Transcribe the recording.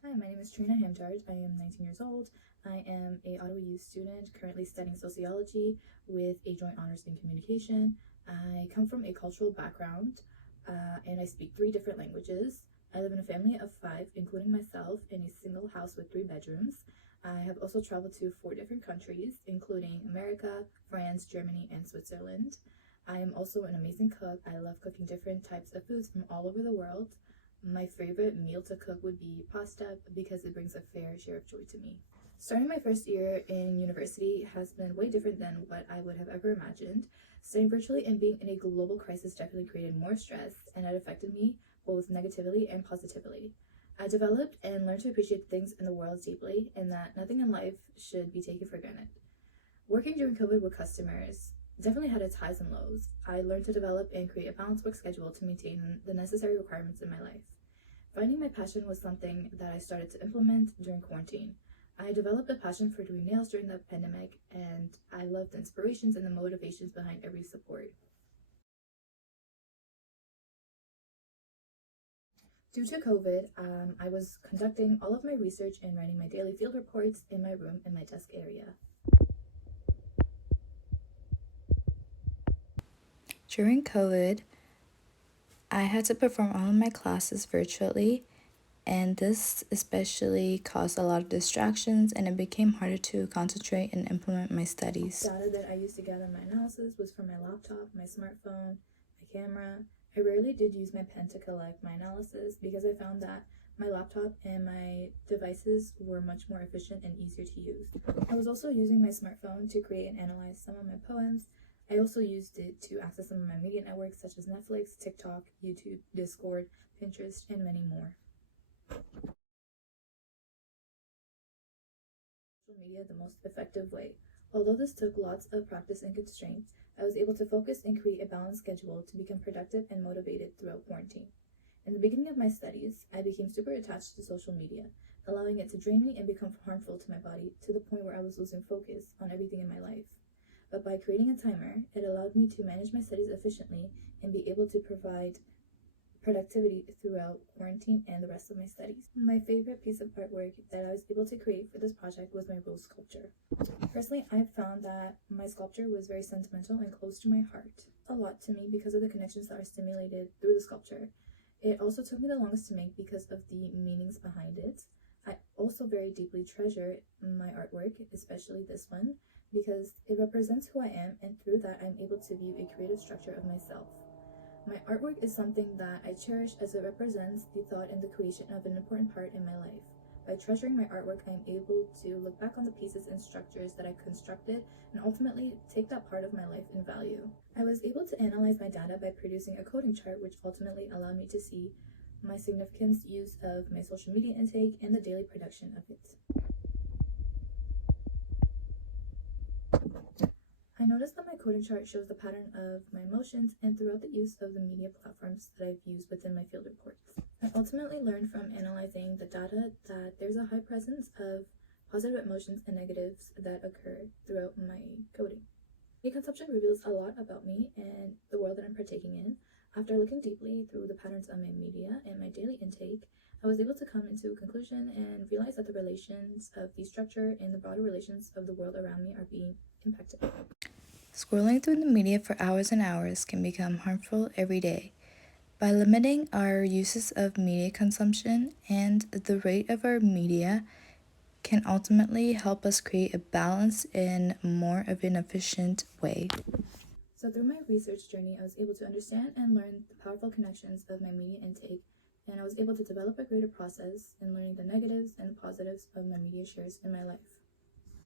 Hi, my name is Trina Hamchard. I am 19 years old. I am a Ottawa U student currently studying sociology with a joint honors in communication. I come from a cultural background and I speak 3 different languages. I live in a family of 5, including myself, in a single house with 3 bedrooms. I have also traveled to 4 different countries, including America, France, Germany, and Switzerland. I am also an amazing cook. I love cooking different types of foods from all over the world. My favorite meal to cook would be pasta because it brings a fair share of joy to me. Starting my first year in university has been way different than what I would have ever imagined. Studying virtually and being in a global crisis definitely created more stress, and it affected me both negatively and positively. I developed and learned to appreciate things in the world deeply, and that nothing in life should be taken for granted. Working during COVID with customers definitely had its highs and lows. I learned to develop and create a balanced work schedule to maintain the necessary requirements in my life. Finding my passion was something that I started to implement during quarantine. I developed a passion for doing nails during the pandemic, and I loved the inspirations and the motivations behind every support. Due to COVID, I was conducting all of my research and writing my daily field reports in my room in my desk area. During COVID, I had to perform all of my classes virtually, and this especially caused a lot of distractions, and it became harder to concentrate and implement my studies. Data that I used to gather my analysis was from my laptop, my smartphone, my camera. I rarely did use my pen to collect my analysis because I found that my laptop and my devices were much more efficient and easier to use. I was also using my smartphone to create and analyze some of my poems. I also used it to access some of my media networks such as Netflix, TikTok, YouTube, Discord, Pinterest, and many more. Social media the most effective way. Although this took lots of practice and constraint, I was able to focus and create a balanced schedule to become productive and motivated throughout quarantine. In the beginning of my studies, I became super attached to social media, allowing it to drain me and become harmful to my body to the point where I was losing focus on everything in my life. But by creating a timer, it allowed me to manage my studies efficiently and be able to provide productivity throughout quarantine and the rest of my studies. My favorite piece of artwork that I was able to create for this project was my rose sculpture. Personally, I found that my sculpture was very sentimental and close to my heart. A lot to me because of the connections that are stimulated through the sculpture. It also took me the longest to make because of the meanings behind it. I also very deeply treasure my artwork, especially this one, because it represents who I am, and through that I'm able to view a creative structure of myself. My artwork is something that I cherish as it represents the thought and the creation of an important part in my life. By treasuring my artwork, I am able to look back on the pieces and structures that I constructed and ultimately take that part of my life in value. I was able to analyze my data by producing a coding chart, which ultimately allowed me to see my significant use of my social media intake and the daily production of it. I noticed that my coding chart shows the pattern of my emotions and throughout the use of the media platforms that I've used within my field reports. I ultimately learned from analyzing the data that there's a high presence of positive emotions and negatives that occur throughout my coding. Media consumption reveals a lot about me and the world that I'm partaking in. After looking deeply through the patterns of my media and my daily intake, I was able to come into a conclusion and realize that the relations of the structure and the broader relations of the world around me are being impacted. Scrolling through the media for hours and hours can become harmful every day. By limiting our uses of media consumption and the rate of our media can ultimately help us create a balance in more of an efficient way. So through my research journey, I was able to understand and learn the powerful connections of my media intake, and I was able to develop a greater process in learning the negatives and the positives of my media shares in my life.